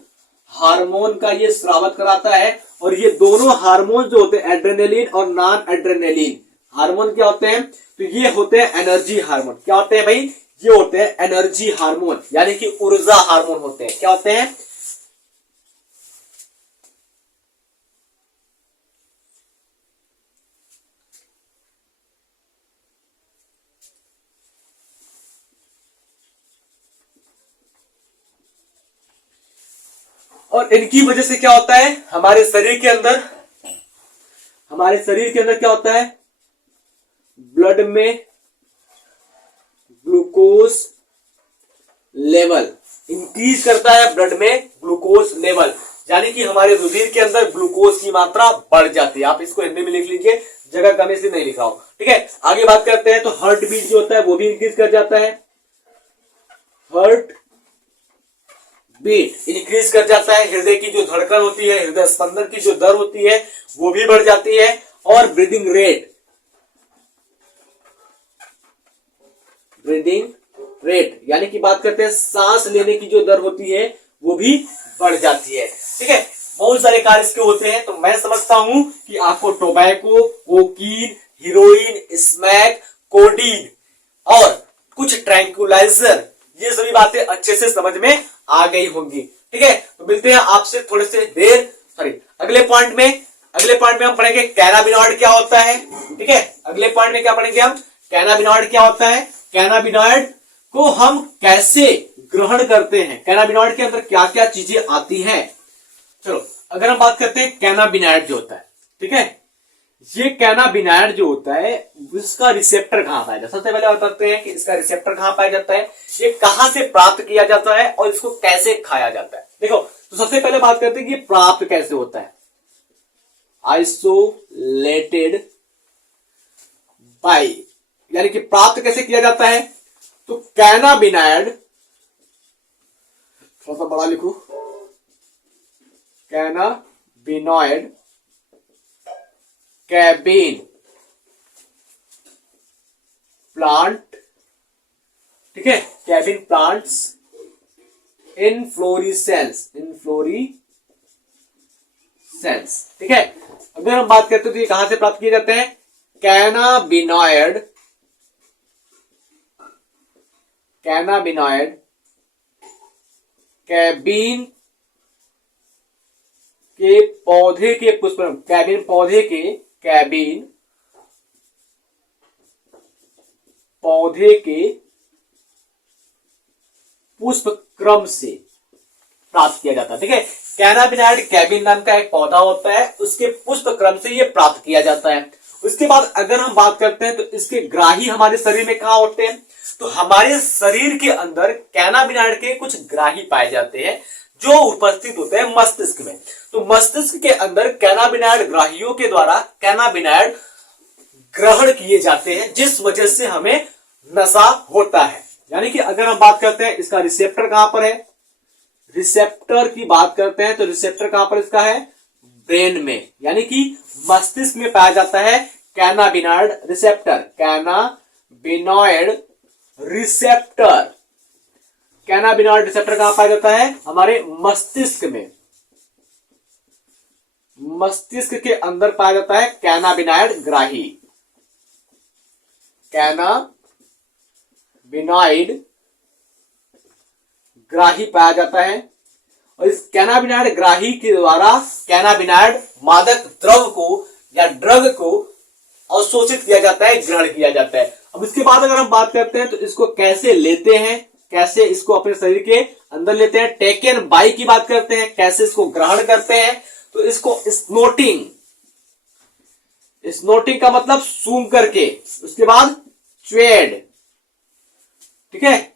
हार्मोन का ये स्रावित कराता है। और ये दोनों हार्मोन जो होते हैं एड्रेनलिन और नॉन एड्रेनलिन हार्मोन क्या होते हैं, तो ये होते हैं एनर्जी हार्मोन। क्या होते हैं भाई, ये होते हैं एनर्जी हार्मोन यानी कि ऊर्जा हार्मोन होते हैं। क्या होते हैं, और इनकी वजह से क्या होता है, हमारे शरीर के अंदर क्या होता है, ब्लड में ग्लूकोज लेवल, इंक्रीज करता है ब्लड में ग्लूकोज लेवल, यानी कि हमारे रुधिर के अंदर ग्लूकोज की मात्रा बढ़ जाती है। आप इसको हिंदी में लिख लीजिए, जगह कम इसलिए नहीं लिखा हूं, ठीक है। आगे बात करते हैं तो हार्ट बीट जो होता है वो भी इंक्रीज कर जाता है, हार्ट बीट इंक्रीज कर जाता है, हृदय की जो धड़कन होती है, हृदय स्पंदन की जो दर होती है वो भी बढ़ जाती है, और ब्रीदिंग रेट, यानी कि बात करते हैं सांस लेने की जो दर होती है वो भी बढ़ जाती है, ठीक है। बहुत सारे कार्य इसके होते हैं। तो मैं समझता हूं कि आपको tobacco, cocaine, heroine, smack, codeine और कुछ ट्रैंक्विलाइजर, ये सभी बातें अच्छे से समझ में आ गई होंगी, ठीक है। तो मिलते हैं आपसे थोड़े से देर अगले पॉइंट में हम पढ़ेंगे कैनाबिनॉइड क्या होता है, ठीक है। अगले पॉइंट में क्या पढ़ेंगे हम, कैनाबिनॉइड क्या होता है, कैनाबिनॉइड को हम कैसे ग्रहण करते हैं, कैनाबिनॉइड के अंदर क्या क्या चीजें आती हैं। चलो अगर हम बात करते हैं कैनाबिनॉइड जो होता है, ठीक है, ये कैनाबिनॉइड जो होता है इसका रिसेप्टर कहां पाया जाता है। सबसे पहले बताते हैं कि इसका रिसेप्टर कहां पाया जाता है, ये कहां से प्राप्त किया जाता है और इसको कैसे खाया जाता है। देखो तो सबसे पहले बात करते हैं कि प्राप्त कैसे होता है, आइसोलेटेड बाय, यानी कि प्राप्त कैसे किया जाता है। तो कैनाबिनॉइड, थोड़ा सा बड़ा लिखो, कैनाबिनॉइड कैबिन प्लांट, ठीक है, कैबिन प्लांट्स इनफ्लोरेसेंस, ठीक है। अगर हम बात करते हैं तो ये कहां से प्राप्त किए जाते हैं, कैनाबिनॉइड कैबिन के पौधे के पुष्प, कैबिन पौधे के पुष्प क्रम से प्राप्त किया जाता है, ठीक है। कैनाबिनॉइड कैबिन नाम का एक पौधा होता है, उसके पुष्प क्रम से यह प्राप्त किया जाता है। उसके बाद अगर हम बात करते हैं तो इसके ग्राही हमारे शरीर में कहां होते हैं, तो हमारे शरीर के अंदर कैनाबिनॉइड के कुछ ग्राही पाए जाते हैं जो उपस्थित होते हैं मस्तिष्क में। तो मस्तिष्क के अंदर कैनाबिनॉइड ग्राहियों के द्वारा कैनाबिनॉइड ग्रहण किए जाते हैं, जिस वजह से हमें नशा होता है। यानी कि अगर हम बात करते हैं इसका रिसेप्टर कहां पर है, रिसेप्टर की बात करते हैं तो रिसेप्टर कहां पर इसका है, ब्रेन में, यानी कि मस्तिष्क में पाया जाता है कैनाबिनॉइड रिसेप्टर, कैनाबिनॉइड रिसेप्टर कहां पाया जाता है, हमारे मस्तिष्क में, मस्तिष्क के अंदर पाया जाता है कैनाबिनॉइड ग्राही, कैनाबिनॉइड ग्राही पाया जाता है। और इस कैनाबिनॉइड ग्राही के द्वारा कैनाबिनॉइड मादक द्रव को या ड्रग को अवशोषित किया जाता है, ग्रहण किया जाता है। अब इसके बाद अगर हम बात करते हैं तो इसको कैसे लेते हैं, कैसे इसको अपने शरीर के अंदर लेते हैं, टेकन बाय की बात करते हैं, कैसे इसको ग्रहण करते हैं। तो इसको स्नोटिंग का मतलब सूंघ करके, उसके बाद च्वेड, ठीक है,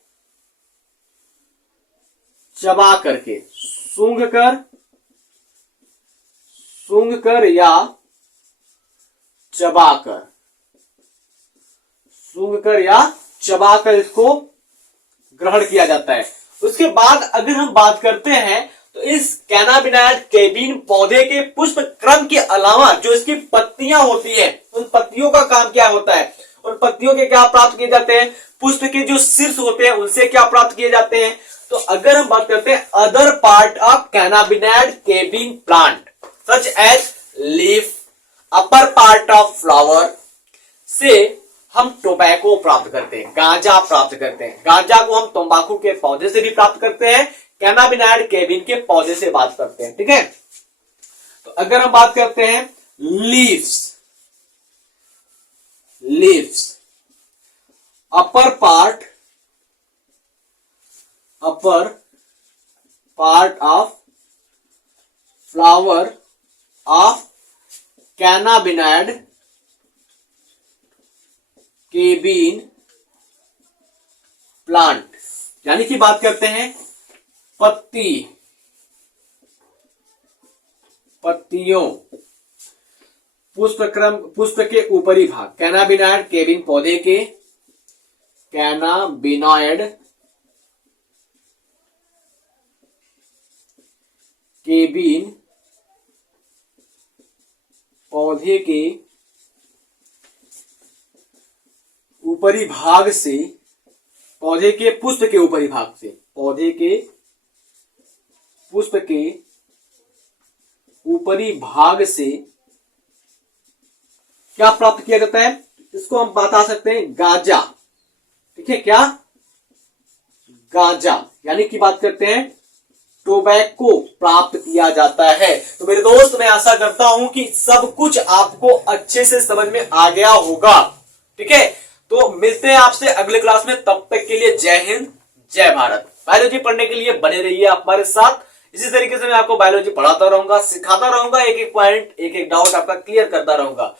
चबा करके, सूंघ कर या चबाकर, सूंघकर या चबाकर इसको ग्रहण किया जाता है। उसके बाद अगर हम बात करते हैं तो इस कैनाबिनॉइड कैबिन पौधे के पुष्प क्रम के अलावा जो इसकी पत्तियां होती है, उन पत्तियों का काम क्या होता है, उन पत्तियों के क्या प्राप्त किए जाते हैं, पुष्प के जो शीर्ष होते हैं उनसे क्या प्राप्त किए जाते हैं। तो अगर हम बात करते हैं other part of cannabinoid cabin plant such as leaf, upper part of flower से हम टोबैको प्राप्त करते हैं, गांजा प्राप्त करते हैं। गांजा को हम तंबाकू के पौधे से भी प्राप्त करते हैं, कैनाबिनॉइड कैबिन के पौधे से बात करते हैं, ठीक है। तो अगर हम बात करते हैं leaves upper part of flower of cannabinoid cabin plant, यानी कि बात करते हैं पत्ती, पत्तियों, पुष्प के ऊपरी भाग, कैनाबिनॉयड केबिन पौधे के, कैनाबिनॉयड केबिन पौधे के ऊपरी भाग से, पौधे के पुष्प के ऊपरी भाग से, पौधे के पुष्प के ऊपरी भाग से क्या प्राप्त किया जाता है, इसको हम बता सकते हैं गांजा। ठीक है, क्या? गांजा, यानी कि बात करते हैं टोबैको प्राप्त किया जाता है। तो मेरे दोस्त, मैं आशा करता हूं कि सब कुछ आपको अच्छे से समझ में आ गया होगा। ठीक है, तो मिलते हैं आपसे अगले क्लास में, तब तक के लिए जय हिंद, जय भारत। बायोलॉजी पढ़ने के लिए बने रहिए आप हमारे साथ। इसी तरीके से मैं आपको बायोलॉजी पढ़ाता रहूंगा, सिखाता रहूंगा, एक एक पॉइंट, एक एक डाउट आपका क्लियर करता रहूंगा।